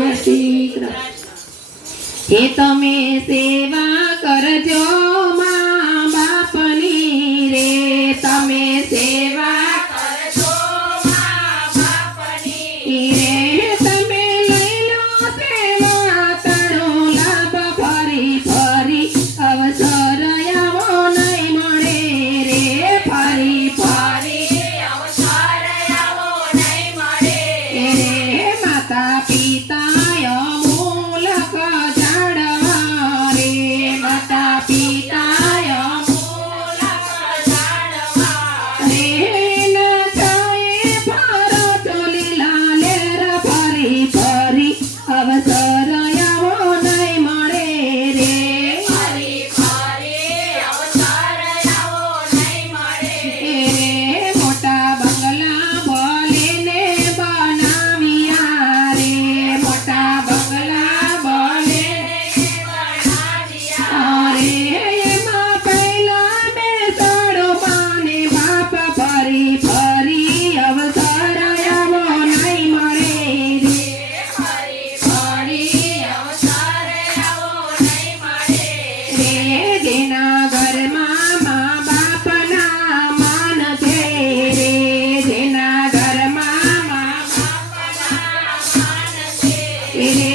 જય શ્રી કૃષ્ણ. હે તમે સેવા કરજો મા બાપની રે, તમે સેવા કરજો મા બાપની રે, તમે લઈ લો સેવા તણો લાભ ફરી ફરી અવસર આવો નહીં મળે રે, ફરી ફરી અવસર આવો નહીં મળે રે. માતા પિતા અમૂલક જાણવા રે, માતા પિતા અમૂલક જાણવા રે, ના ચાહે ફરત લીલા લેર ફરી ફરી અવસર આવો નહીં મળે રે, ફરી ફરી અવસર આવો નહીં મળે રે. મોટા બંગલા ભલે ને બનાવ્યા રે, મોટા બંગલા ભલે ને બનાવ્યા રે, એમાં પહેલા બેસાડો માને બાપ ફરી ફરી અવસર આવો નહીં મળે રે, ફરી ફરી અવસર આવો નહીં મળે રે. જેના ઘરમાં મા બાપના માન છે રે, જેના ઘરમાં મા બાપના માન છે રે,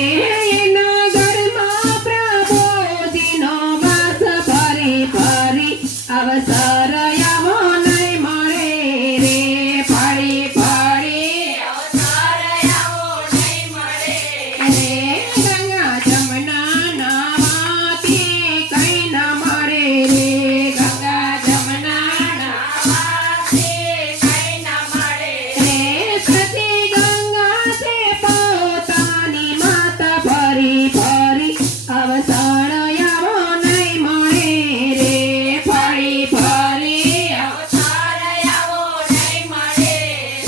એના ઘરમાં પ્રભુજીનો વાસ ફરી ફરી અવસર આવો નહીં મળે રે, ફરી ફરી અવસર આવો નહીં મળે રે. ગંગા જમના નાવાથી કઈ ન મળે રે, ગંગા જમના નાવાથી કઈ ન મળે રે. સતી ગંગા છે પોતાની માતા ફરી ફરી અવસર આવો નહીં મળે રે, ફરી ફરી અવસર આવો નહીં મળે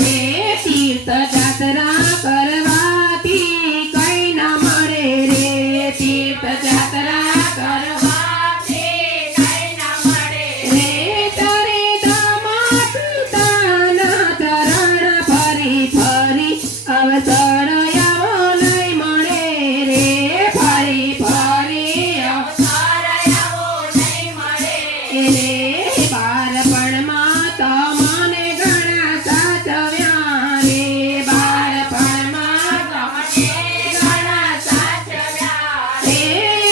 રે. તીર્થ જાત્રા કરવાથી કઈ ન મળે રે, તીર્થ જાત્રા કરવાથી કઈ ન મળે રે. તારે દામા પિતાના ચરણ ફરી ફરી અવસર આવો નહીં મળે રે, ફરી ફરી અવસર આવો નહીં મળે રે. બાળપણમાં તમને ઘણા સાચવ્યા રે, બાળપણમાં તમને ઘણા સાચવ્યા રે.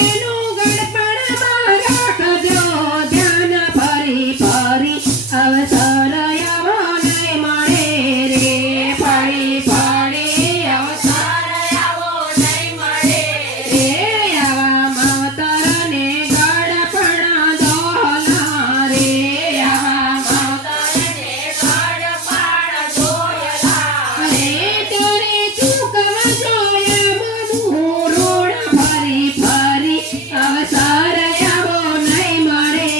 એનું ગળપણમાં રાખજો ધ્યાન ફરી ફરી અવસર આવો નહીં મળે રે, ફરી ફરી અવસર આવો નહીં મળે રે. આવા માવતરને ગળપણ દોહલા રે, આવા માવતરને ગળપણ દોહલા રે. ત્યારે ચૂકવજો એમનું ઋણ ફરી ફરી અવસર આવો નહીં મળે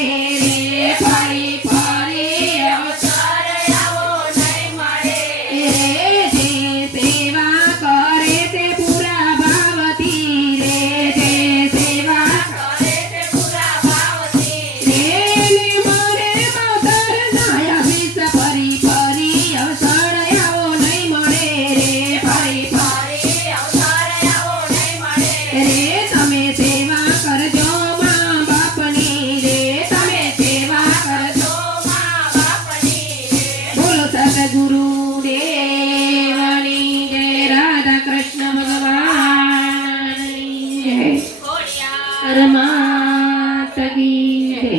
રે, ફરી ફરી અવસર આવો નહીં મળે રે. જે સેવા કરે તે પૂરા ભાવથી રે, જે સેવા કરે તે પૂરા ભાવથી રે. ને મારે માતર નાયા વિષ ફરી ફરી અવસર આવો નહીં મળે રે, ફરી ફરી અવસર આવો નહીં મળે રે. તમે સેવા કરજો મા બાપની રે, તમે સેવા કરજો મા બાપની રે. બોલો સદગુરુ દેવની જય, રાધા કૃષ્ણ ભગવાનની જય, પરમાત્મા કી જય.